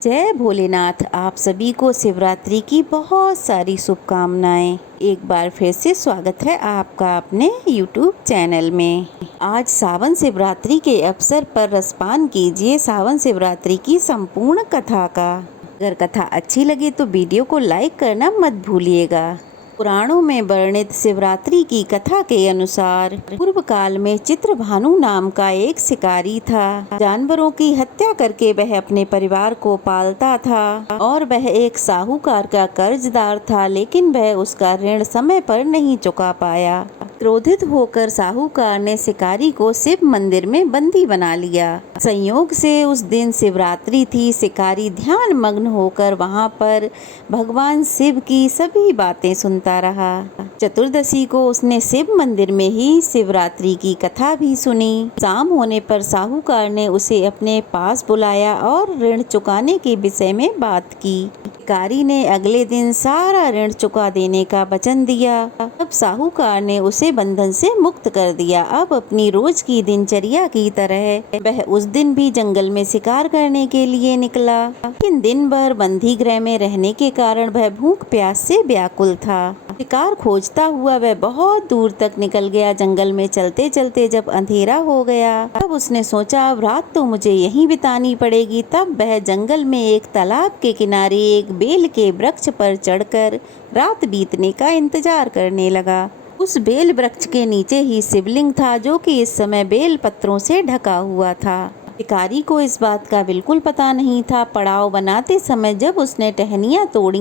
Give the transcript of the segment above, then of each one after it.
जय भोलेनाथ। आप सभी को शिवरात्रि की बहुत सारी शुभकामनाएं। एक बार फिर से स्वागत है आपका अपने YouTube चैनल में। आज सावन शिवरात्रि के अवसर पर रसपान कीजिए सावन शिवरात्रि की संपूर्ण कथा का। अगर कथा अच्छी लगे तो वीडियो को लाइक करना मत भूलिएगा। पुराणों में वर्णित शिवरात्रि की कथा के अनुसार पूर्व काल में चित्रभानु नाम का एक शिकारी था। जानवरों की हत्या करके वह अपने परिवार को पालता था और वह एक साहूकार का कर्जदार था, लेकिन वह उसका ऋण समय पर नहीं चुका पाया। क्रोधित होकर साहूकार ने शिकारी को शिव मंदिर में बंदी बना लिया। संयोग से उस दिन शिवरात्रि थी। शिकारी ध्यान मग्न होकर वहां पर भगवान शिव की सभी बातें सुनता रहा। चतुर्दशी को उसने शिव मंदिर में ही शिवरात्रि की कथा भी सुनी। शाम होने पर साहूकार ने उसे अपने पास बुलाया और ऋण चुकाने के विषय में बात की। शिकारी ने अगले दिन सारा ऋण चुका देने का वचन दिया। अब साहूकार ने उसे बंधन से मुक्त कर दिया। अब अपनी रोज की दिनचर्या की तरह वह उस दिन भी जंगल में शिकार करने के लिए निकला। लेकिन दिन भर बंदी गृह में रहने के कारण वह भूख प्यास से व्याकुल था। शिकार खोजता हुआ वह बहुत दूर तक निकल गया। जंगल में चलते चलते जब अंधेरा हो गया तब उसने सोचा अब रात तो मुझे यहीं बितानी पड़ेगी। तब वह जंगल में एक तालाब के किनारे एक बेल के वृक्ष पर चढ़कर रात बीतने का इंतजार करने लगा। उस बेल वृक्ष के नीचे ही शिवलिंग था, जो कि इस समय बेल पत्रों से ढका हुआ था। शिकारी को इस बात का बिल्कुल पता नहीं था। पड़ाव बनाते समय जब उसने टहनियां तोड़ी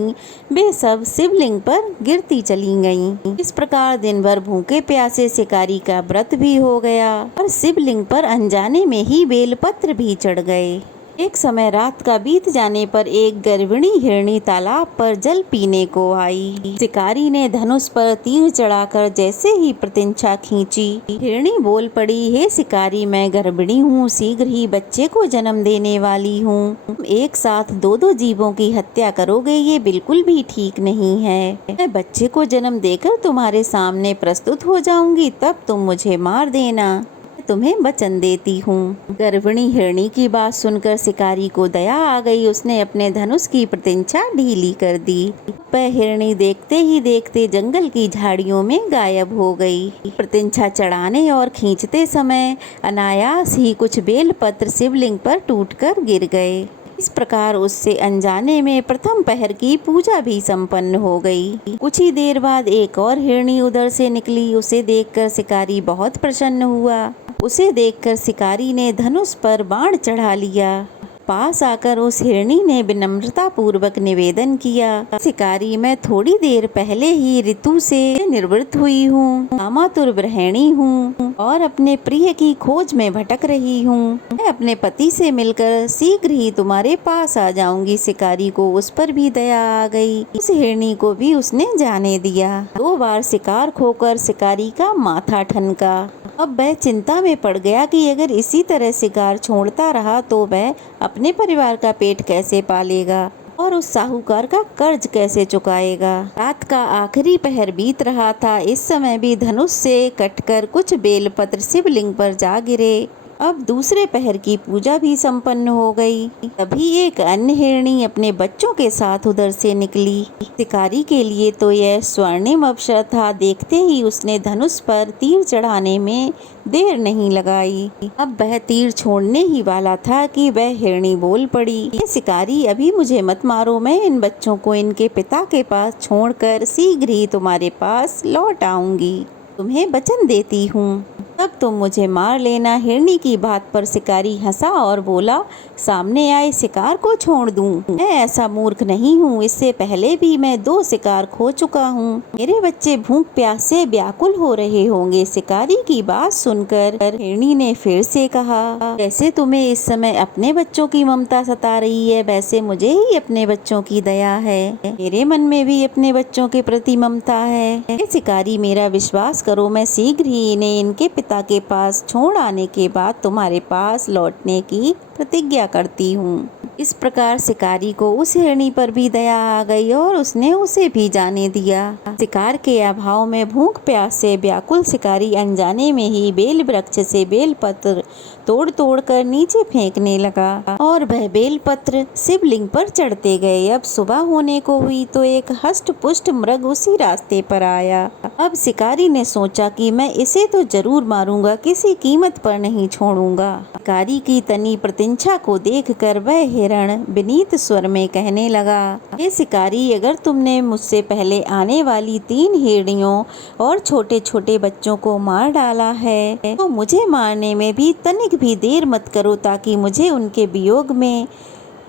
वे सब शिवलिंग पर गिरती चली गईं। इस प्रकार दिन भर भूखे प्यासे शिकारी का व्रत भी हो गया और शिवलिंग पर अनजाने में ही बेलपत्र भी चढ़ गए। एक समय रात का बीत जाने पर एक गर्भिणी हिरणी तालाब पर जल पीने को आई। शिकारी ने धनुष पर तीर चढ़ाकर जैसे ही प्रतिंछा खींची, हिरणी बोल पड़ी, हे शिकारी, मैं गर्भिणी हूँ, शीघ्र ही बच्चे को जन्म देने वाली हूँ। तुम एक साथ दो दो जीवों की हत्या करोगे, ये बिल्कुल भी ठीक नहीं है। मैं बच्चे को जन्म देकर तुम्हारे सामने प्रस्तुत हो जाऊंगी, तब तुम मुझे मार देना। तुम्हें वचन देती हूँ। गर्भिणी हिरणी की बात सुनकर शिकारी को दया आ गई। उसने अपने धनुष की प्रतिंछा ढीली कर दी। वह हिरणी देखते ही देखते जंगल की झाड़ियों में गायब हो गई। प्रतिंछा चढ़ाने और खींचते समय अनायास ही कुछ बेलपत्र शिवलिंग पर टूटकर गिर गए। इस प्रकार उससे अनजाने में प्रथम पहर की पूजा भी संपन्न हो गई। कुछ ही देर बाद एक और हिरणी उधर से निकली। उसे देखकर शिकारी बहुत प्रसन्न हुआ। उसे देखकर शिकारी ने धनुष पर बाण चढ़ा लिया। पास आकर उस हिरणी ने विनम्रता पूर्वक निवेदन किया, शिकारी, मैं थोड़ी देर पहले ही ऋतु से निवृत्त हुई हूँ, कामातुर गृहिणी हूँ और अपने प्रिय की खोज में भटक रही हूँ। मैं अपने पति से मिलकर शीघ्र ही तुम्हारे पास आ जाऊंगी। शिकारी को उस पर भी दया आ गई। उस हिरणी को भी उसने जाने दिया। 2 बार शिकार खोकर शिकारी का माथा ठनका। अब वह चिंता में पड़ गया कि अगर इसी तरह शिकार छोड़ता रहा तो वह अपने परिवार का पेट कैसे पालेगा और उस साहूकार का कर्ज कैसे चुकाएगा। रात का आखिरी पहर बीत रहा था। इस समय भी धनुष से कटकर कुछ बेलपत्र शिवलिंग पर जा गिरे। अब दूसरे पहर की पूजा भी संपन्न हो गई। तभी एक अन्य हिरणी अपने बच्चों के साथ उधर से निकली। शिकारी के लिए तो यह स्वर्णिम अवसर था। देखते ही उसने धनुष पर तीर चढ़ाने में देर नहीं लगाई। अब वह तीर छोड़ने ही वाला था कि वह हिरणी बोल पड़ी, ये शिकारी, अभी मुझे मत मारो। मैं इन बच्चों को इनके पिता के पास छोड़कर शीघ्र ही तुम्हारे पास लौट आऊंगी। तुम्हें वचन देती हूँ, तब तुम मुझे मार लेना। हिरणी की बात पर शिकारी हंसा और बोला, सामने आए शिकार को छोड़ दूं? मैं ऐसा मूर्ख नहीं हूँ। इससे पहले भी मैं 2 शिकार खो चुका हूँ। मेरे बच्चे भूख प्यास से व्याकुल हो रहे होंगे। शिकारी की बात सुनकर हिरणी ने फिर से कहा, जैसे तुम्हें इस समय अपने बच्चों की ममता सता रही है, वैसे मुझे ही अपने बच्चों की दया है। मेरे मन में भी अपने बच्चों के प्रति ममता है। शिकारी, मेरा विश्वास करो, मैं शीघ्र ही इन्हें इनके पिता के पास छोड़ आने के बाद तुम्हारे पास लौटने की प्रतिज्ञा करती हूँ। इस प्रकार शिकारी को उस हिरनी पर भी दया आ गई और उसने उसे भी जाने दिया। शिकार के अभाव में भूख प्यास से व्याकुल शिकारी अनजाने में ही बेल वृक्ष से बेल पत्र तोड़ तोड़ कर नीचे फेंकने लगा और वह बेल पत्र शिवलिंग पर चढ़ते गए। अब सुबह होने को हुई तो एक हष्ट पुष्ट मृग उसी रास्ते पर आया। अब शिकारी ने सोचा कि मैं इसे तो जरूर मारूंगा, किसी कीमत पर नहीं छोड़ूंगा। शिकारी की तनी प्रतीक्षा को देखकर वह हिरण विनीत स्वर में कहने लगा, हे शिकारी, अगर तुमने मुझसे पहले आने वाली 3 हिरणियों और छोटे छोटे बच्चों को मार डाला है तो मुझे मारने में भी तनिक भी देर मत करो, ताकि मुझे उनके वियोग में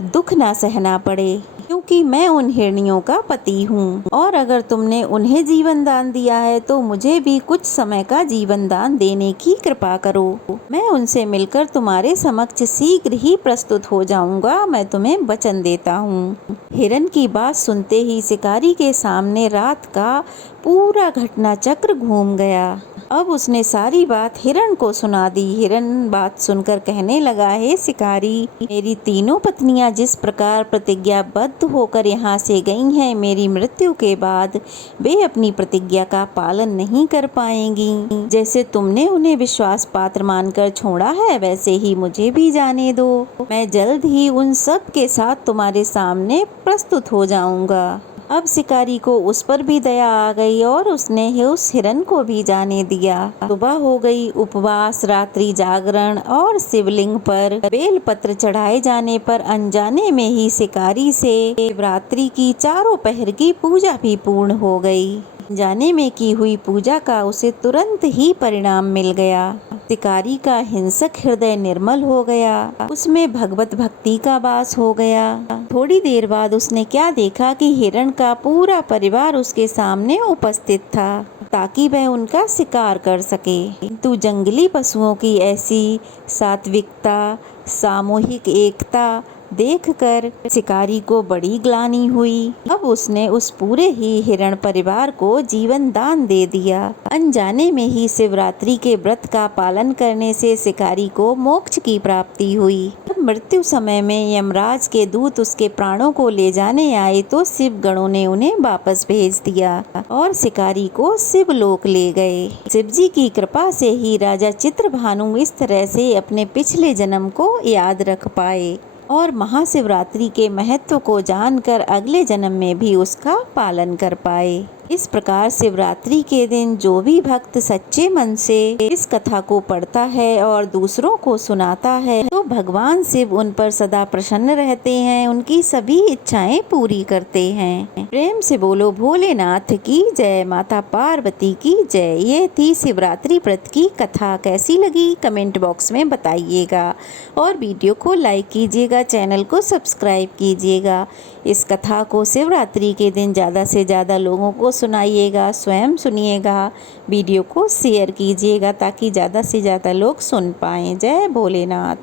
दुख ना सहना पड़े, क्योंकि मैं उन हिरनियों का पति हूँ। और अगर तुमने उन्हें जीवन दान दिया है तो मुझे भी कुछ समय का जीवन दान देने की कृपा करो। मैं उनसे मिलकर तुम्हारे समक्ष शीघ्र ही प्रस्तुत हो जाऊंगा, मैं तुम्हें वचन देता हूँ। हिरन की बात सुनते ही शिकारी के सामने रात का पूरा घटना चक्र घूम गया। अब उसने सारी बात हिरण को सुना दी। हिरण बात सुनकर कहने लगा, हे शिकारी, मेरी तीनों पत्नियां जिस प्रकार प्रतिज्ञाबद्ध होकर यहाँ से गई हैं, मेरी मृत्यु के बाद वे अपनी प्रतिज्ञा का पालन नहीं कर पाएंगी। जैसे तुमने उन्हें विश्वास पात्र मानकर छोड़ा है, वैसे ही मुझे भी जाने दो। मैं जल्द ही उन सब के साथ तुम्हारे सामने प्रस्तुत हो जाऊंगा। अब शिकारी को उस पर भी दया आ गई और उसने उस हिरन को भी जाने दिया। सुबह हो गई। उपवास, रात्रि जागरण और शिवलिंग पर बेलपत्र चढ़ाए जाने पर अनजाने में ही शिकारी से शिवरात्रि की चारों पहर की पूजा भी पूर्ण हो गई। जाने में की हुई पूजा का उसे तुरंत ही परिणाम मिल गया। शिकारी का हिंसक हृदय निर्मल हो गया, उसमें भगवत भक्ति का वास हो गया। थोड़ी देर बाद उसने क्या देखा कि हिरण का पूरा परिवार उसके सामने उपस्थित था ताकि वह उनका शिकार कर सके। किंतु जंगली पशुओं की ऐसी सात्विकता, सामूहिक एकता देखकर शिकारी को बड़ी ग्लानि हुई। अब उसने उस पूरे ही हिरण परिवार को जीवन दान दे दिया। अनजाने में ही शिवरात्रि के व्रत का पालन करने से शिकारी को मोक्ष की प्राप्ति हुई। जब मृत्यु समय में यमराज के दूत उसके प्राणों को ले जाने आए तो शिव गणों ने उन्हें वापस भेज दिया और शिकारी को शिवलोक ले गए। शिवजी की कृपा से ही राजा चित्रभानु इस तरह से अपने पिछले जन्म को याद रख पाए और महाशिवरात्रि के महत्व को जानकर अगले जन्म में भी उसका पालन कर पाए। इस प्रकार शिवरात्रि के दिन जो भी भक्त सच्चे मन से इस कथा को पढ़ता है और दूसरों को सुनाता है तो भगवान शिव उन पर सदा प्रसन्न रहते हैं, उनकी सभी इच्छाएं पूरी करते हैं। प्रेम से बोलो भोलेनाथ की जय, माता पार्वती की जय। ये थी शिवरात्रि व्रत की कथा। कैसी लगी कमेंट बॉक्स में बताइएगा और वीडियो को लाइक कीजिएगा, चैनल को सब्सक्राइब कीजिएगा। इस कथा को शिवरात्रि के दिन ज़्यादा से ज़्यादा लोगों को सुनाइएगा, स्वयं सुनिएगा, वीडियो को शेयर कीजिएगा ताकि ज़्यादा से ज़्यादा लोग सुन पाएँ। जय भोलेनाथ।